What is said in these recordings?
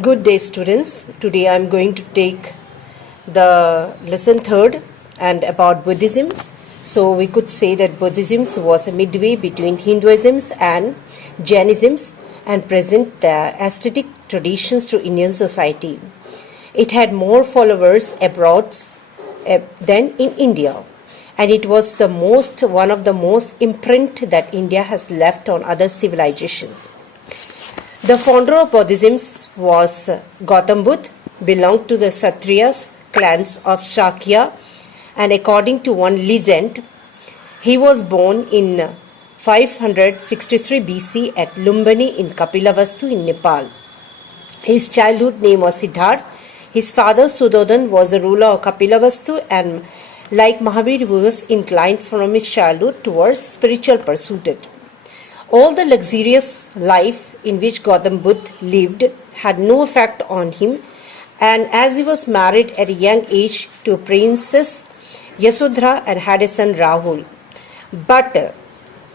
Good day, students. Today I am going to take the lesson third and about Buddhism. So we could say that Buddhism was a midway between Hinduism and Jainism and present aesthetic traditions to Indian society. It had more followers abroad than in India, and it was one of the most imprint that India has left on other civilizations. The founder of Buddhism was Gautam Buddha, belonged to the Kshatriyas clans of Shakya, and according to one legend, he was born in 563 BC at Lumbini in Kapilavastu in Nepal. His childhood name was Siddharth. His father Sudodhan was a ruler of Kapilavastu, and like Mahavir, he was inclined from his childhood towards spiritual pursuit. All the luxurious life in which Gautam Buddha lived had no effect on him, and as he was married at a young age to Princess Yasodhara and had a son Rahul. But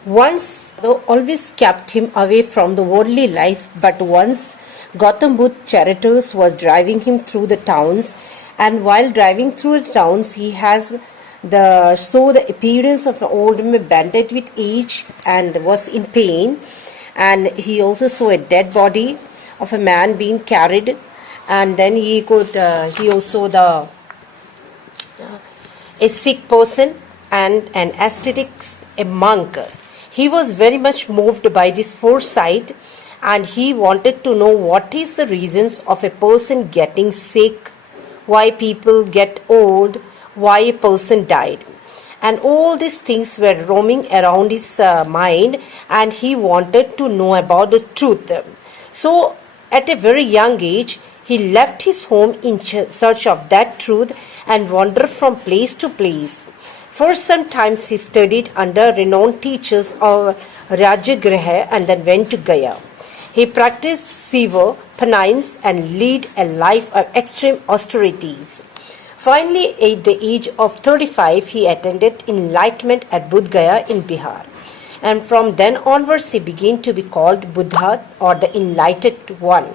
once, though always kept him away from the worldly life, but once Gautam Buddha charioteers was driving him through the towns, and while driving through the towns, he has the appearance of an old man bended with age and was in pain, and he also saw a dead body of a man being carried, and then he also a sick person and an ascetic, a monk. He was very much moved by this foresight, and he wanted to know what is the reasons of a person getting sick, why people get old, why a person died. And all these things were roaming around his mind, and he wanted to know about the truth. So at a very young age, he left his home in search of that truth and wandered from place to place. For some time he studied under renowned teachers of Rajagriha and then went to Gaya. He practiced seva, penance, and led a life of extreme austerities. Finally, at the age of 35, he attended enlightenment at Bodh Gaya in Bihar. And from then onwards, he began to be called Buddha or the Enlightened One.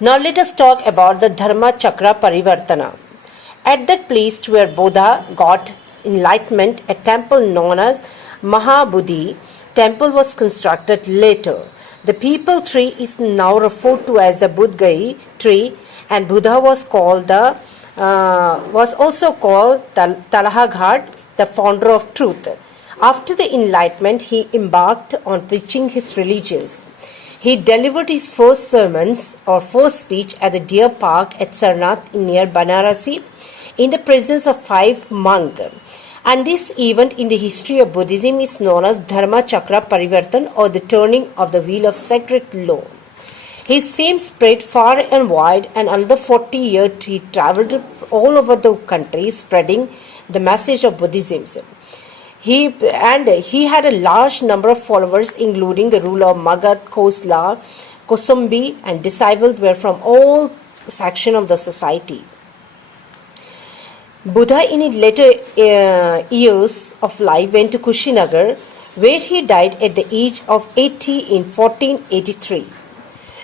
Now let us talk about the Dharma Chakra Parivartana. At that place where Buddha got enlightenment, a temple known as Mahabodhi temple was constructed later. The people tree is now referred to as the Budgai tree, and Buddha was also called Talahaghat, the founder of truth. After the enlightenment, he embarked on preaching his religions. He delivered his first sermons or first speech at the Deer Park at Sarnath near Banarasi in the presence of 5 monks. And this event in the history of Buddhism is known as Dharma Chakra Parivartan, or the turning of the wheel of sacred law. His fame spread far and wide, and another 40 years he traveled all over the country spreading the message of Buddhism. He had a large number of followers, including the ruler of Magadh, Kosla, Kosumbi, and disciples were from all sections of the society. Buddha in his later years of life went to Kushinagar, where he died at the age of 80 in 1483.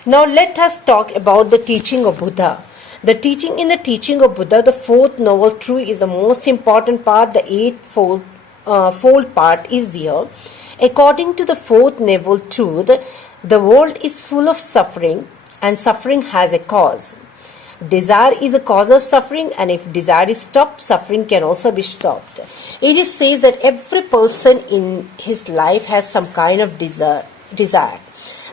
Now let us talk about the teaching of Buddha. The teaching of Buddha, the fourth noble truth is the most important part. The eightfold part is there. According to the fourth noble truth, the world is full of suffering, and suffering has a cause. Desire is a cause of suffering, and if desire is stopped, suffering can also be stopped. It is said that every person in his life has some kind of desire.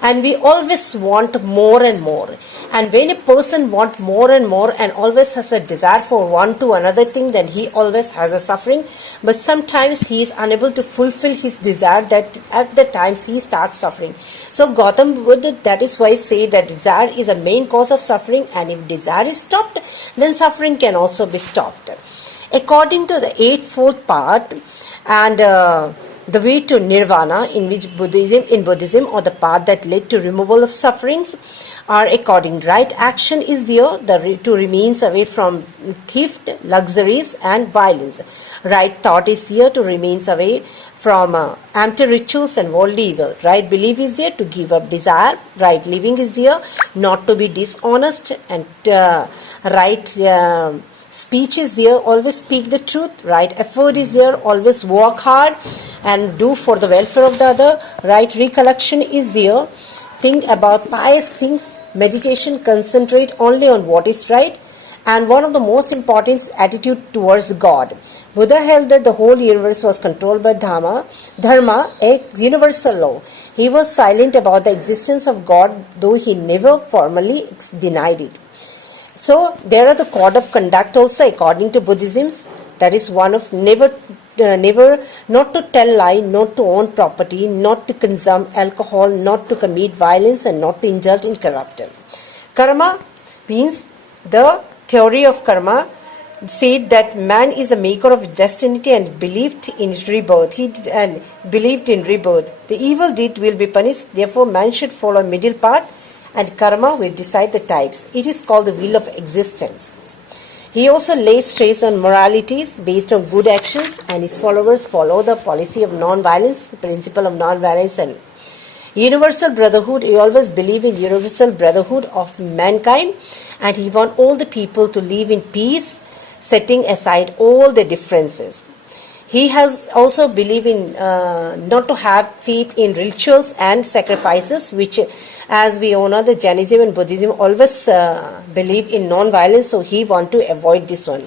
And we always want more and more. And when a person wants more and more and always has a desire for one to another thing, then he always has a suffering. But sometimes he is unable to fulfill his desire, that at the times he starts suffering. So Gautam Buddha, that is why say that desire is a main cause of suffering, and if desire is stopped, then suffering can also be stopped. According to the eightfold part and the way to nirvana, in Buddhism, or the path that led to removal of sufferings, are according. Right action is there to remain away from theft, luxuries, and violence. Right thought is here to remain away from empty rituals and worldly evil. Right belief is there to give up desire. Right living is there not to be dishonest, and right speech is there, always speak the truth. Right effort is there, always work hard and do for the welfare of the other. Right recollection is there, think about pious things. Meditation, concentrate only on what is right. And one of the most important attitude towards God. Buddha held that the whole universe was controlled by dharma, a universal law. He was silent about the existence of God, though he never formally denied it. So there are the code of conduct also according to Buddhism. That is one of never not to tell lie, not to own property, not to consume alcohol, not to commit violence, and not to indulge in corruption. Karma means the theory of karma said that man is a maker of destiny and believed in rebirth. Believed in rebirth. The evil deed will be punished. Therefore, man should follow middle path, and karma will decide the types. It is called the wheel of existence. He also lays stress on moralities based on good actions, and his followers follow the policy of non-violence, the principle of non-violence, and universal brotherhood. He always believed in universal brotherhood of mankind, and he wants all the people to live in peace, setting aside all the differences. He has also believed in not to have faith in rituals and sacrifices, which, as we all know, the Jainism and Buddhism always believe in non-violence, so he want to avoid this one.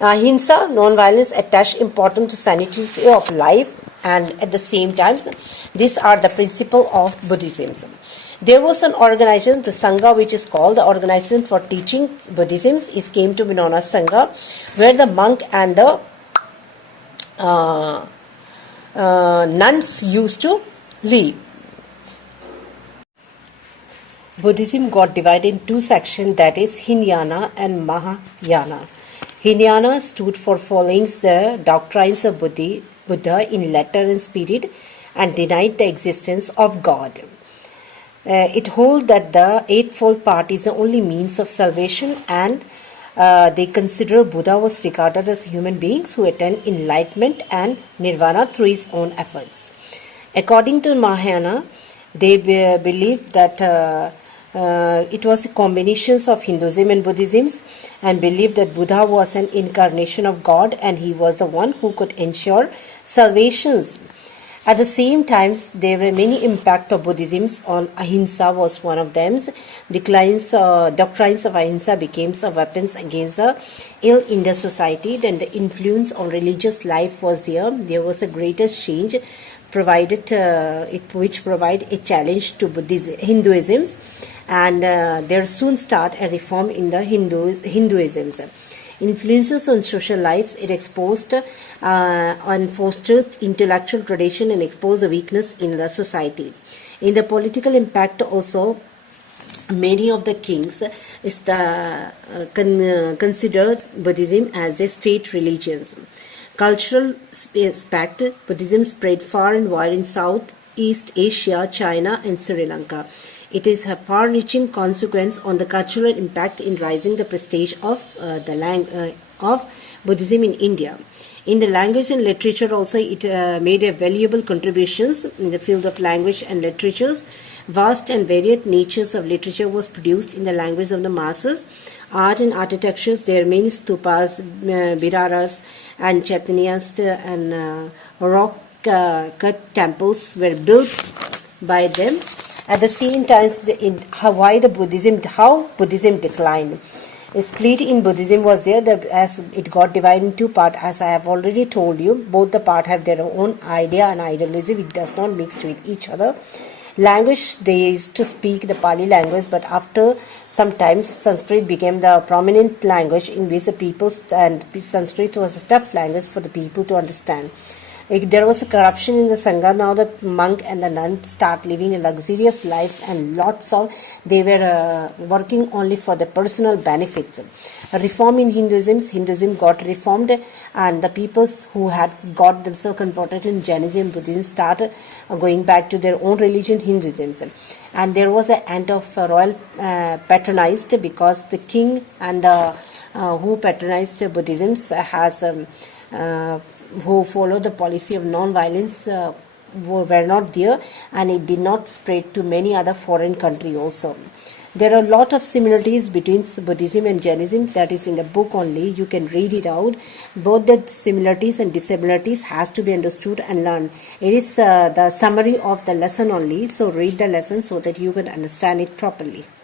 Ahimsa, non-violence, attach importance to sanctity of life, and at the same time, these are the principle of Buddhism. There was an organization, the Sangha, which is called the Organization for Teaching Buddhism. It came to be known as Sangha, where the monk and the nuns used to live. Buddhism got divided in two sections, that is Hinayana and Mahayana. Hinayana stood for following the doctrines of Buddha in letter and spirit, and denied the existence of God. It holds that the Eightfold Path is the only means of salvation, and they consider Buddha was regarded as human beings who attain enlightenment and nirvana through his own efforts. According to Mahayana, they believed that it was a combination of Hinduism and Buddhism, and believed that Buddha was an incarnation of God, and he was the one who could ensure salvation. At the same time, there were many impacts of Buddhism on Ahimsa was one of them. Doctrines of Ahimsa became weapons against the ill in the society. Then the influence on religious life was there. There was a greatest change which provided a challenge to Hinduism, and there soon start a reform in the Hinduism. Influences on social lives, it exposed and fostered intellectual tradition and exposed the weakness in the society. In the political impact also, many of the kings considered Buddhism as a state religion. Cultural aspect, Buddhism spread far and wide in Southeast Asia, China and Sri Lanka. It is a far-reaching consequence on the cultural impact in raising the prestige of of Buddhism in India. In the language and literature also, it made a valuable contributions in the field of language and literatures. Vast and varied natures of literature was produced in the language of the masses. Art and architectures, there are many stupas, biraras and chaitanyas and rock cut temples were built by them. At the same time, how Buddhism declined. A split in Buddhism was there, as it got divided in two parts. As I have already told you, both the parts have their own idea and idealism. It does not mix with each other. Language, they used to speak the Pali language, but after some time Sanskrit became the prominent language in which the people, and Sanskrit was a tough language for the people to understand. There was a corruption in the Sangha. Now the monk and the nun start living a luxurious lives, and they were working only for the personal benefits. A reform in Hinduism got reformed, and the peoples who had got themselves converted in Jainism, Buddhism started going back to their own religion, Hinduism. And there was an end of royal patronized, because the king and the who patronized Buddhism has who follow the policy of non-violence were not there, and it did not spread to many other foreign countries also. There are a lot of similarities between Buddhism and Jainism. That is in the book only. You can read it out. Both the similarities and dissimilarities has to be understood and learned. It is the summary of the lesson only. So read the lesson so that you can understand it properly.